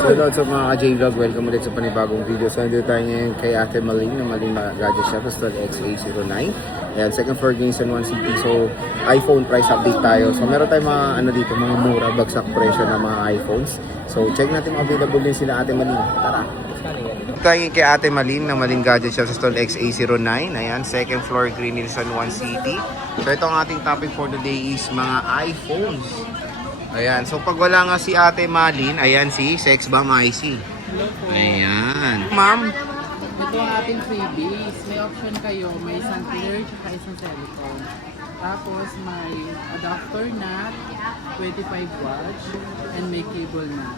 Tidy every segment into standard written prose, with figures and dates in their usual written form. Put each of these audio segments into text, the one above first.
Hello sa mga ka-J-Vlog, welcome ulit sa panibagong video. So, nandito tayo ngayon kay Ate Maling na Maling Gadget Shop, Store XA09. Ayan, second floor din sa One City. So, iPhone price update tayo. So, meron tayong mga dito, mga mura, bagsak presyo ng mga iPhones. So, check natin kung available din sila Ate Maling. Tara! Tayo kay Ate Maling na Maling Gadget Shop sa Store XA09. Ayan, second floor, Green Hills, San Juan City. So, ito ang ating topic for the day is mga iPhones. Ayan, so pag wala nga si Ate Malin, ayan si Sexbomb IC. Hello po. Ayan. Ma'am, Ito ang ating freebies. May option kayo. May isang clear at isang cellphone. Tapos may adapter na 25 watts and may cable na.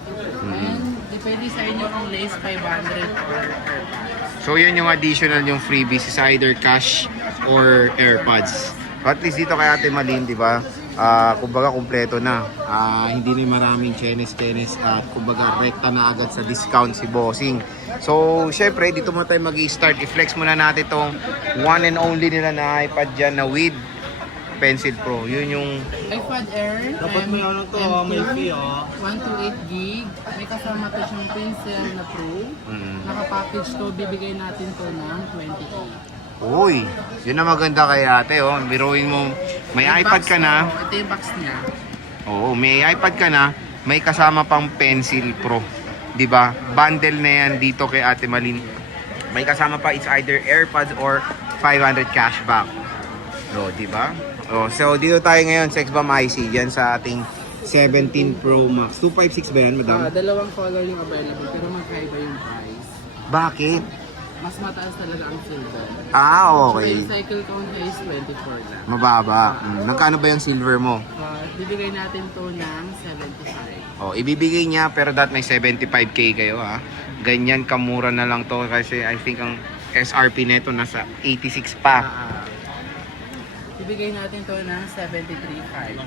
And depende sa inyo kung lace 500 or AirPods. so yun yung additional yung freebies is either cash or AirPods. At least dito kay Ate Malin, di ba? Kumbaga kumpleto na. Hindi na maraming chenis at kumbaga rekta na agad sa discount si Bossing. So, syempre, dito mo tayo mag-i-start. I-flex muna natin tong one and only nila na iPad dyan na with Pencil Pro. Yun yung iPad Air. Dapat may ano to, may fee 128 gig. May kasama to siyang Pencil na Pro. Naka-package to. Bibigay natin to ng 28. uy, yun na maganda kay Ate, oh. Biruin mo, may iPad ka na. Ito yung box niya. Oo, may iPad ka na, may kasama pang Pencil Pro. 'Di ba? Bundle na yan dito kay Ate Malin. May kasama pa it's either AirPods or 500 cashback. So, 'di ba? Oh, so dito tayo ngayon sa Sexbomb IC yan sa ating 17 Pro Max. 256 ba yan, madam? Dalawang color yung available pero magkaiba yung price. Bakit? Mas mataas talaga ang silver. Okay. So, yung cycle count niya is 24 lang. Mababa. Nagkano ba yung silver mo? Bibigay natin to ng 75. Oh, ibibigay niya pero that may 75k kayo ha. Ganyan kamura na lang to kasi I think ang SRP nito nasa 86 pa. Bibigay natin to ng 73.5.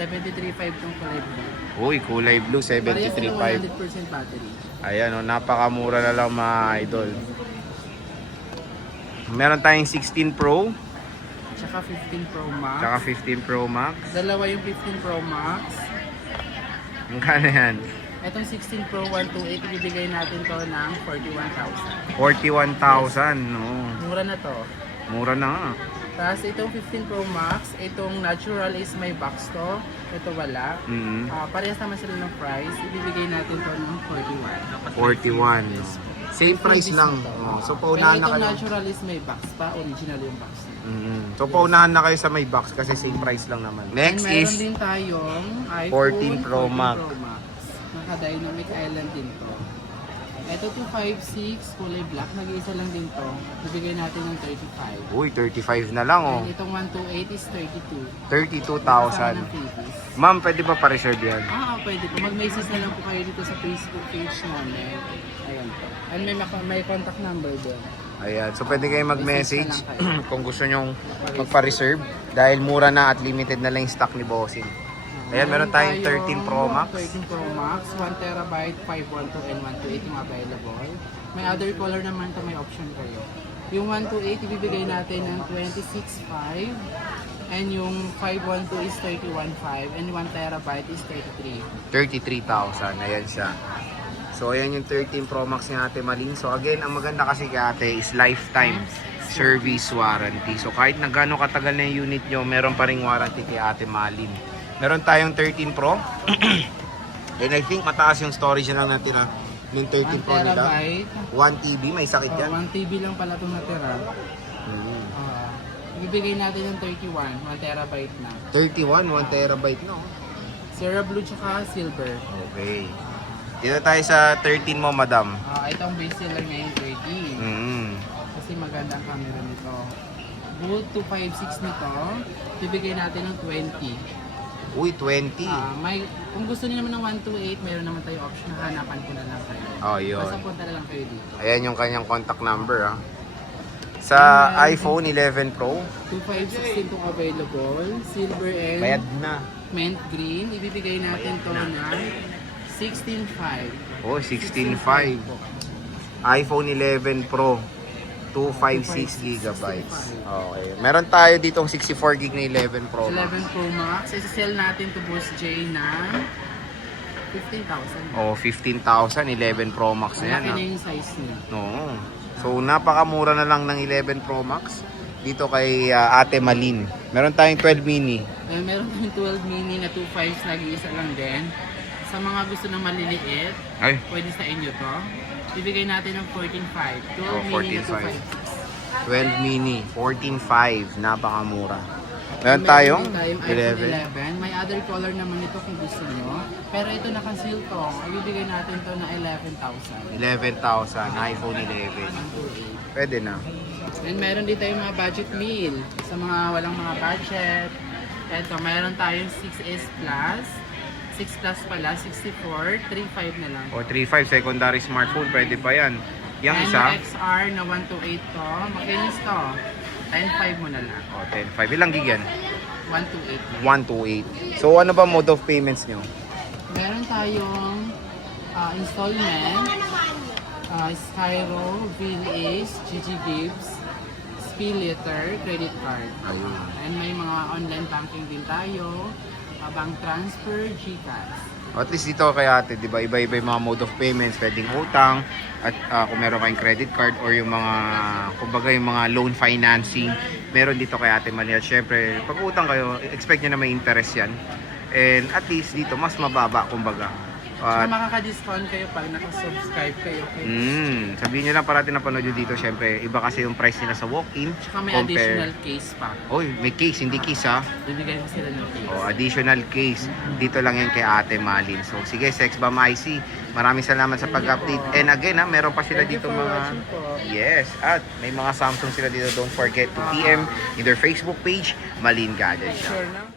73.5 tong kulay blue. Uy, kulay blue, Parehas na 73.5. 100% battery. Ayan oh, napakamura na lang mga idol. Meron tayong 16 Pro, Tsaka 15 Pro Max. tsaka 15 Pro Max. Dalawa yung 15 Pro Max. Magkano yan? Itong 16 Pro 128, ibibigay natin to ng 41,000. 41,000, no. Mura na to. Mura na nga. Tapos itong 15 Pro Max, itong natural is may box to. Ito wala. Parehas naman sila ng price. Ibibigay natin to ng 41. 41. No. Same price lang. Oh, so paunahan na Pero itong kayo. natural is may box pa. Original yung box niya. So paunahan na kayo sa may box kasi same price lang naman. Next And meron is din tayong iPhone 14 Pro Max. Naka-dynamic island din to. Ito 256, kulay black. Nag-iisa lang din to. Bibigay natin ng 35. Uy, 35 na lang oh. And itong 128 is 32. 32,000. Kasama ng freebies. Ma'am, pwede ba pa-reserve yan? Pwede po. Mag-message na lang po kayo dito sa Facebook page namin. Ayan po. And may contact number din. Ayan, so pwede kayo mag-message Message na lang kayo. kung gusto nyong magpa-reserve dahil mura na at limited na lang yung stock ni Bossing. Ayan, meron tayong 13 Pro Max. 13 Pro Max, 1TB, 512 and 128 yung available. May other color naman to, may option kayo. Yung 128, ibibigay natin ng 26.5 and yung 512 is 31.5 and 1TB is 33. 33,000, ayan siya. So ayan yung 13 Pro Max ni Ate Malin. So again, ang maganda kasi kay Ate is lifetime service warranty. So kahit na gaano katagal na yung unit nyo, meron pa ring warranty kay Ate Malin. Meron tayong 13 Pro. And I think mataas yung storage na lang natira ng 13 Pro 1 nila. terabyte. 1 TB, may sakit yan. 1 TB lang pala itong natira. Ibibigay natin ng 31, 1TB na. 31, 1 terabyte no. Sierra Blue tsaka Silver. Okay. Dito tayo sa 13 mo, madam. Ito ang base seller ngayon 30. Kasi maganda ang camera nito. Boot 256 nito, bibigay natin ng 20. Uy, 20. Kung gusto niyo naman ng 128, meron naman tayo option. Hanapan ko na lang kayo. Oh, yun. Basta punta na lang kayo dito. Ayan yung kanyang contact number ah. Sa iPhone 11 Pro, 2516 itong available. Silver and bayad na. mint green. Ibibigay natin to ng 16.5. Oh, 16.5. iPhone 11 Pro, 256 gigabytes. Okay. Meron tayo ditong 64 gig na 11 Pro. 11 Pro Max. Isa-sell natin to Boss J na 15,000. Oh, 15,000, 11 Pro Max na yan. Malaki na yung size niya. No. So, napakamura na lang ng 11 Pro Max dito kay Ate Malin. Meron tayong 12 mini. Meron tayong 12 mini na 2.5s, nag-iisa lang din. Sa mga gusto ng maliliit, Ay, pwede sa inyo to. Bibigay natin ng 14.5. 12 Oh, mini na 14.5. 2.5. 12 mini, 14.5. Napakamura. Meron tayong iPhone 11. 11. May other color naman ito kung gusto nyo. Pero ito naka-seal to. Ibibigay natin to na 11,000. 11,000, iPhone 11. Pwede na. And meron dito yung mga budget meal. Sa mga walang mga budget. Ito, meron tayong 6S Plus. 6 Plus pala, 64. 3.5 na lang. O 3.5, secondary smartphone, pwede pa yan. Yung And isa, XR na 128 to. Makinis to. 10.5 mo na lang. o 10.5. Ilang gig yan? 128. 128. So ano ba mode of payments nyo? Meron tayong installment, Skyro, VLAs, GG Gibbs, SpeedLetter, credit card. Ayun. And may mga online banking din tayo, bank transfer, GCash. At least dito kay ate, di ba, iba-iba yung mga mode of payments, pwedeng utang, at kung meron kayong credit card or yung mga, kumbaga yung mga loan financing, meron dito kay ate Malin. At syempre, pag utang kayo, expect nyo na may interest yan. And at least dito, mas mababa, kumbaga. So At makaka-discount kayo pag nakasubscribe kayo. Okay? sabihin nyo lang parati na panood nyo dito, syempre, iba kasi yung price nila sa walk-in. Tsaka may additional case pa. Oy, may case, hindi case ha. Bibigay mo sila ng case. O, additional case. Dito lang yan kay Ate Malin. So, sige, Sexbam IC. Maraming salamat sa pag-update. And again, meron pa sila Thank you dito for mga... watching po. Yes, at may mga Samsung sila dito. Don't forget to PM in their Facebook page, Malin Gadget Shop. Sure na?